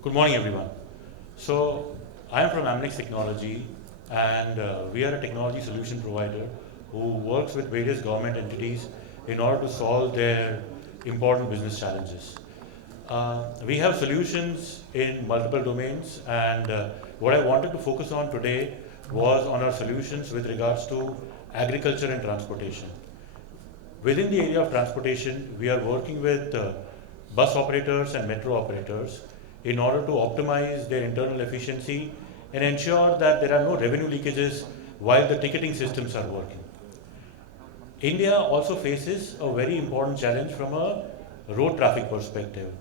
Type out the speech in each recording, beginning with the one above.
Good morning, everyone. So, I am from AMNEX Technology, and we are a technology solution provider who works with various government entities in order to solve their important business challenges. We have solutions in multiple domains, and what I wanted to focus on today was on our solutions with regards to agriculture and transportation. Within the area of transportation, we are working with bus operators and metro operators in order to optimize their internal efficiency and ensure that there are no revenue leakages while the ticketing systems are working. India also faces a very important challenge from a road traffic perspective.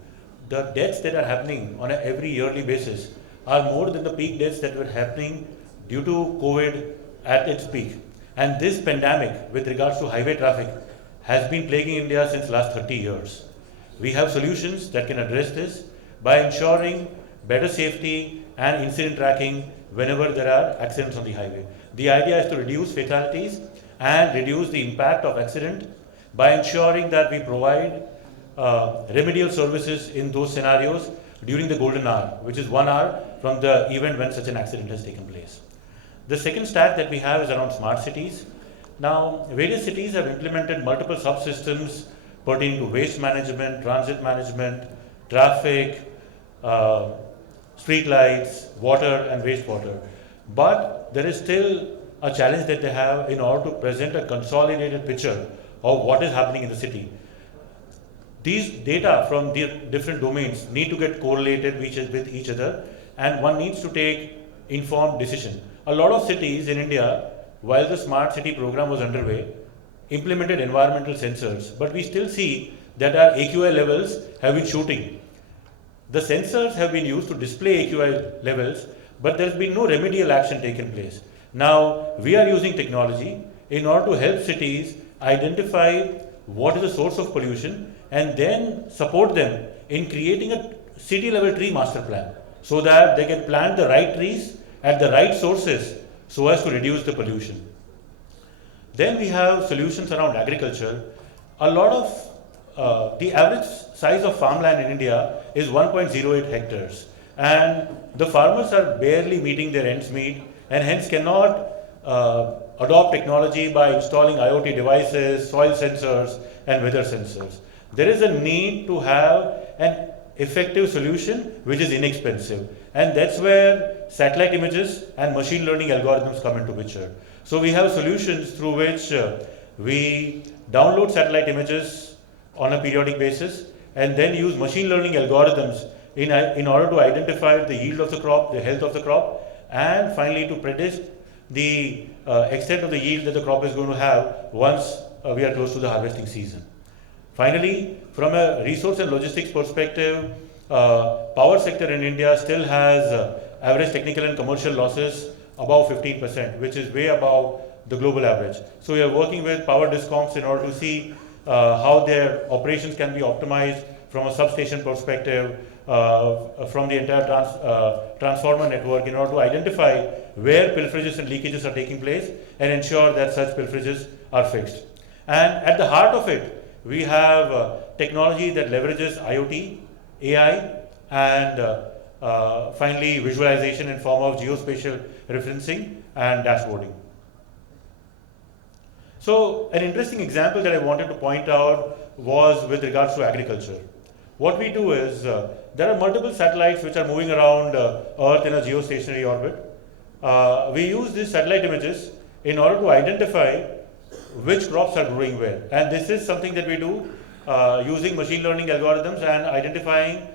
The deaths that are happening on an every yearly basis are more than the peak deaths that were happening due to COVID at its peak. And this pandemic with regards to highway traffic has been plaguing India since last 30 years. We have solutions that can address this by ensuring better safety and incident tracking whenever there are accidents on the highway. The idea is to reduce fatalities and reduce the impact of accident by ensuring that we provide remedial services in those scenarios during the golden hour, which is 1 hour from the event when such an accident has taken place. The second stack that we have is around smart cities. Now, various cities have implemented multiple subsystems pertaining to waste management, transit management, traffic, street lights, water and wastewater. But there is still a challenge that they have in order to present a consolidated picture of what is happening in the city. These data from the different domains need to get correlated with each other, and one needs to take informed decision. A lot of cities in India, while the smart city program was underway, implemented environmental sensors, but we still see that our AQI levels have been shooting. The sensors have been used to display AQI levels, but there has been no remedial action taken place. Now, we are using technology in order to help cities identify what is the source of pollution and then support them in creating a city level tree master plan so that they can plant the right trees at the right sources so as to reduce the pollution. Then we have solutions around agriculture. A lot of the average size of farmland in India is 1.08 hectares, and the farmers are barely meeting their ends meet and hence cannot adopt technology by installing IoT devices, soil sensors and weather sensors. There is a need to have an effective solution which is inexpensive, and that's where satellite images and machine learning algorithms come into picture. So we have solutions through which we download satellite images on a periodic basis and then use machine learning algorithms in order to identify the yield of the crop, the health of the crop, and finally to predict the extent of the yield that the crop is going to have once we are close to the harvesting season. Finally, from a resource and logistics perspective, power sector in India still has average technical and commercial losses above 15%, which is way above the global average. So we are working with power discoms in order to see how their operations can be optimized from a substation perspective, from the entire transformer network in order to identify where pilferages and leakages are taking place and ensure that such pilferages are fixed. And at the heart of it, we have technology that leverages IoT, AI, and finally visualization in form of geospatial referencing and dashboarding. So an interesting example that I wanted to point out was with regards to agriculture. What we do is, there are multiple satellites which are moving around Earth in a geostationary orbit. We use these satellite images in order to identify which crops are growing where. And this is something that we do using machine learning algorithms and identifying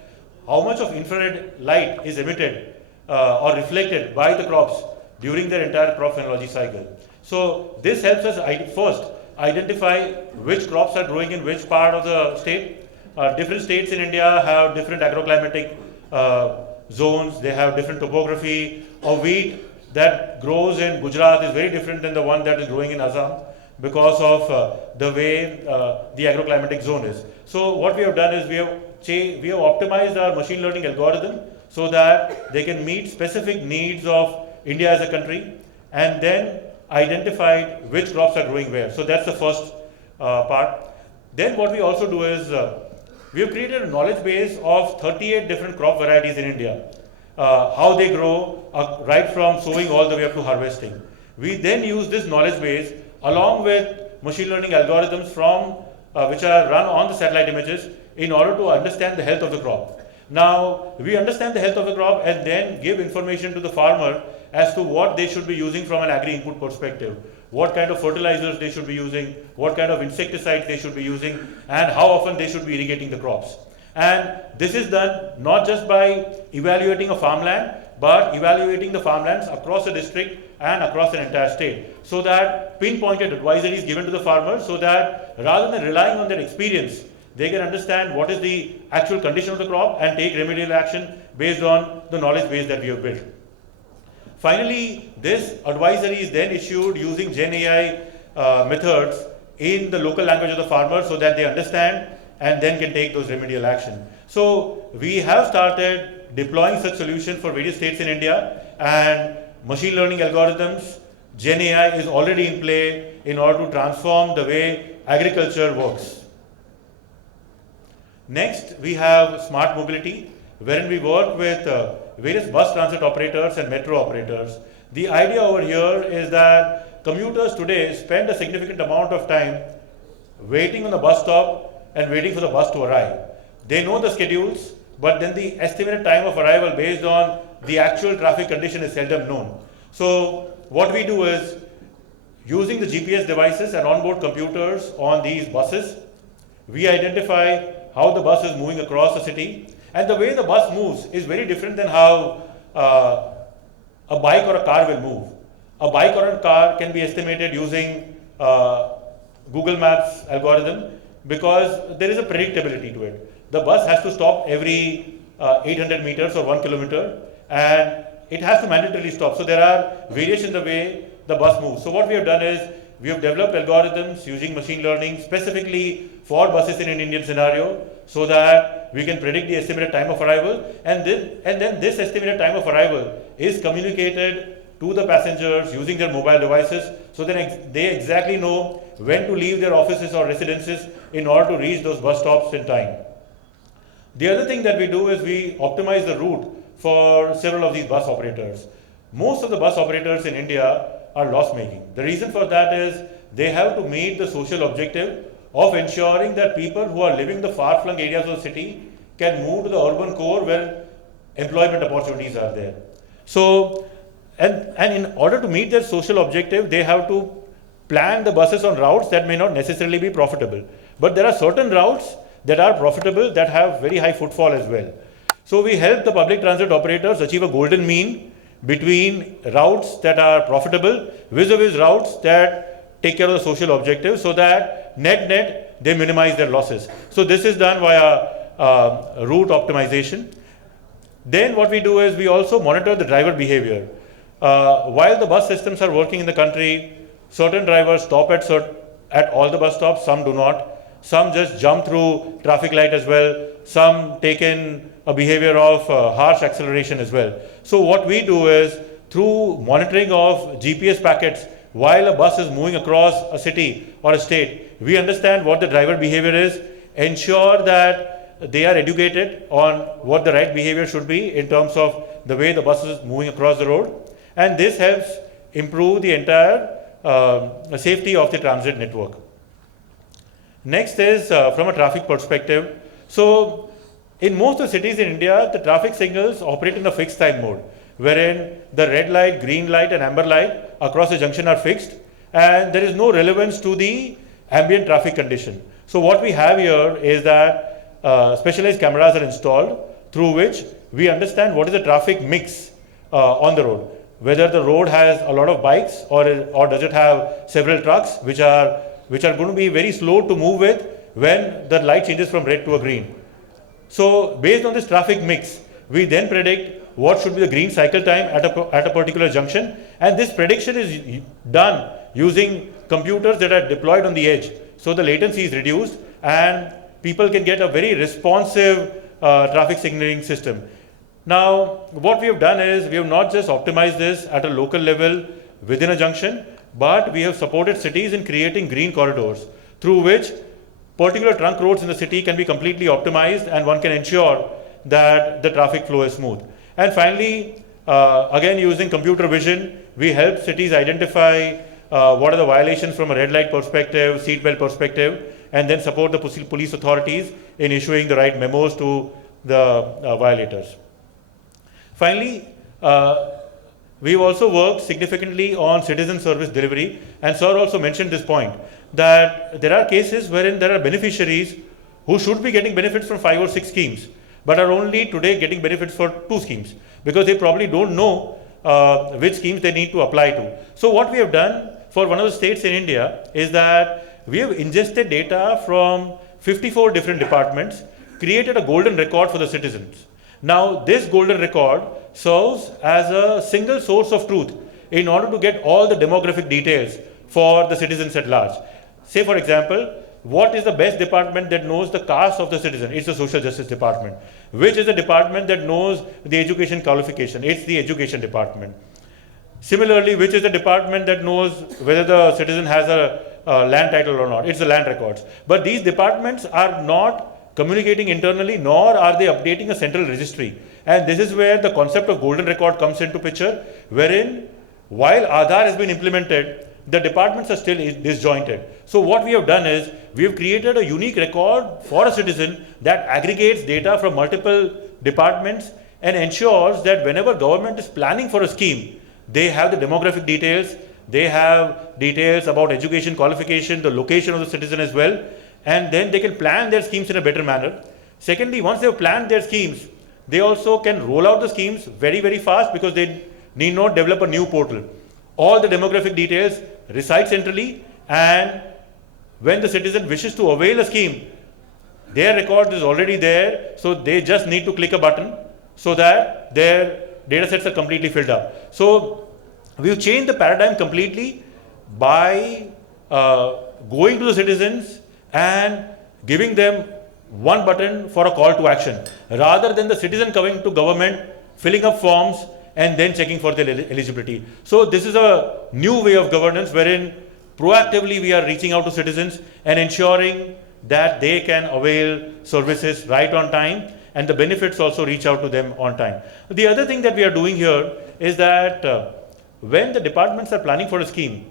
how much of infrared light is emitted or reflected by the crops during their entire crop phenology cycle. So this helps us first identify which crops are growing in which part of the state. Different states in India have different agroclimatic zones, they have different topography. A wheat that grows in Gujarat is very different than the one that is growing in Assam because of the way the agroclimatic zone is. So what we have done is we have optimized our machine learning algorithm so that they can meet specific needs of India as a country, and then identified which crops are growing where. So that's the first part. Then what we also do is we have created a knowledge base of 38 different crop varieties in India, how they grow, right from sowing all the way up to harvesting. We then use this knowledge base along with machine learning algorithms from which are run on the satellite images in order to understand the health of the crop. Now, we understand the health of the crop and then give information to the farmer as to what they should be using from an agri-input perspective, what kind of fertilizers they should be using, what kind of insecticides they should be using, and how often they should be irrigating the crops. And this is done not just by evaluating a farmland, but evaluating the farmlands across the district and across an entire state, so that pinpointed advisory is given to the farmers, so that rather than relying on their experience, they can understand what is the actual condition of the crop and take remedial action based on the knowledge base that we have built. Finally, this advisory is then issued using Gen AI methods in the local language of the farmer so that they understand and then can take those remedial action. So we have started deploying such solutions for various states in India, and machine learning algorithms, Gen AI is already in play in order to transform the way agriculture works. Next, we have smart mobility, wherein we work with various bus transit operators and metro operators. The idea over here is that commuters today spend a significant amount of time waiting on the bus stop and waiting for the bus to arrive. They know the schedules, but then the estimated time of arrival based on the actual traffic condition is seldom known. So what we do is, using the GPS devices and onboard computers on these buses, we identify how the bus is moving across the city. And the way the bus moves is very different than how a bike or a car will move. A bike or a car can be estimated using Google Maps algorithm because there is a predictability to it. The bus has to stop every 800 meters or 1 kilometer, and it has to mandatorily stop. So there are variations in the way the bus moves. So what we have done is, we have developed algorithms using machine learning specifically for buses in an Indian scenario, so that we can predict the estimated time of arrival, and then this estimated time of arrival is communicated to the passengers using their mobile devices, so that they exactly know when to leave their offices or residences in order to reach those bus stops in time. The other thing that we do is we optimize the route for several of these bus operators. Most of the bus operators in India are loss-making. The reason for that is they have to meet the social objective of ensuring that people who are living in the far-flung areas of the city can move to the urban core where employment opportunities are there. So, and in order to meet their social objective, they have to plan the buses on routes that may not necessarily be profitable. But there are certain routes that are profitable that have very high footfall as well. So we help the public transit operators achieve a golden mean between routes that are profitable vis-a-vis routes that take care of the social objective, so that net they minimize their losses. So this is done via route optimization. Then what we do is we also monitor the driver behavior. While the bus systems are working in the country, certain drivers stop at all the bus stops, some do not. Some just jump through traffic light as well. Some take in a behavior of harsh acceleration as well. So what we do is, through monitoring of GPS packets while a bus is moving across a city or a state, we understand what the driver behavior is, ensure that they are educated on what the right behavior should be in terms of the way the bus is moving across the road. And this helps improve the entire safety of the transit network. Next is from a traffic perspective. So in most of the cities in India, the traffic signals operate in a fixed time mode, wherein the red light, green light and amber light across the junction are fixed, and there is no relevance to the ambient traffic condition. So what we have here is that specialized cameras are installed through which we understand what is the traffic mix on the road, whether the road has a lot of bikes or does it have several trucks which are going to be very slow to move with when the light changes from red to a green. So based on this traffic mix, we then predict what should be the green cycle time at a particular junction, and this prediction is done using computers that are deployed on the edge. So the latency is reduced and people can get a very responsive traffic signaling system. Now, what we have done is we have not just optimized this at a local level within a junction, but we have supported cities in creating green corridors through which particular trunk roads in the city can be completely optimized, and one can ensure that the traffic flow is smooth. And finally, again using computer vision, we help cities identify what are the violations from a red light perspective, seatbelt perspective, and then support the police authorities in issuing the right memos to the violators. Finally, we've also worked significantly on citizen service delivery, and Sir also mentioned this point, that there are cases wherein there are beneficiaries who should be getting benefits from 5 or 6 schemes, but are only today getting benefits for 2 schemes, because they probably don't know which schemes they need to apply to. So what we have done for one of the states in India is that we have ingested data from 54 different departments, created a golden record for the citizens. Now this golden record serves as a single source of truth in order to get all the demographic details for the citizens at large. Say for example, what is the best department that knows the caste of the citizen? It's the social justice department. Which is the department that knows the education qualification? It's the education department. Similarly, which is the department that knows whether the citizen has a land title or not? It's the land records. But these departments are not communicating internally, nor are they updating a central registry. And this is where the concept of golden record comes into picture, wherein while Aadhaar has been implemented, the departments are still disjointed. So what we have done is, we have created a unique record for a citizen that aggregates data from multiple departments and ensures that whenever government is planning for a scheme, they have the demographic details, they have details about education qualification, the location of the citizen as well, and then they can plan their schemes in a better manner. Secondly, once they have planned their schemes, they also can roll out the schemes very, very fast, because they need not develop a new portal. All the demographic details reside centrally, and when the citizen wishes to avail a scheme, their record is already there, so they just need to click a button so that their data sets are completely filled up. So we've changed the paradigm completely by going to the citizens and giving them one button for a call to action, rather than the citizen coming to government, filling up forms, and then checking for their eligibility. So this is a new way of governance, wherein proactively we are reaching out to citizens and ensuring that they can avail services right on time, and the benefits also reach out to them on time. The other thing that we are doing here is that when the departments are planning for a scheme,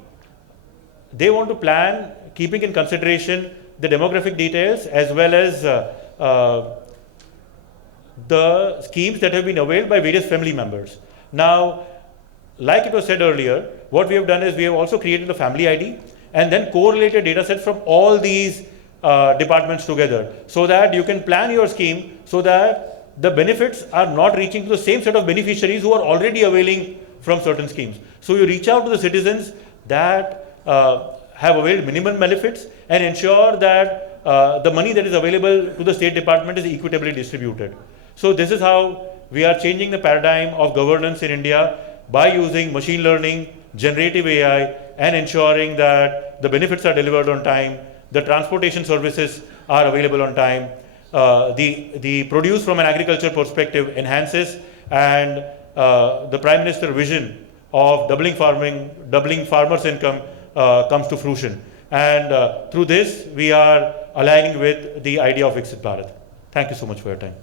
they want to plan keeping in consideration the demographic details as well as the schemes that have been availed by various family members. Now, like it was said earlier, what we have done is we have also created a family ID and then correlated data sets from all these departments together, so that you can plan your scheme so that the benefits are not reaching to the same set of beneficiaries who are already availing from certain schemes. So you reach out to the citizens that have availed minimum benefits and ensure that the money that is available to the State Department is equitably distributed. So this is how we are changing the paradigm of governance in India by using machine learning, generative AI, and ensuring that the benefits are delivered on time, the transportation services are available on time, the produce from an agriculture perspective enhances, and the Prime Minister's vision of doubling farmers' income comes to fruition. And through this, we are aligning with the idea of Viksit Bharat. Thank you so much for your time.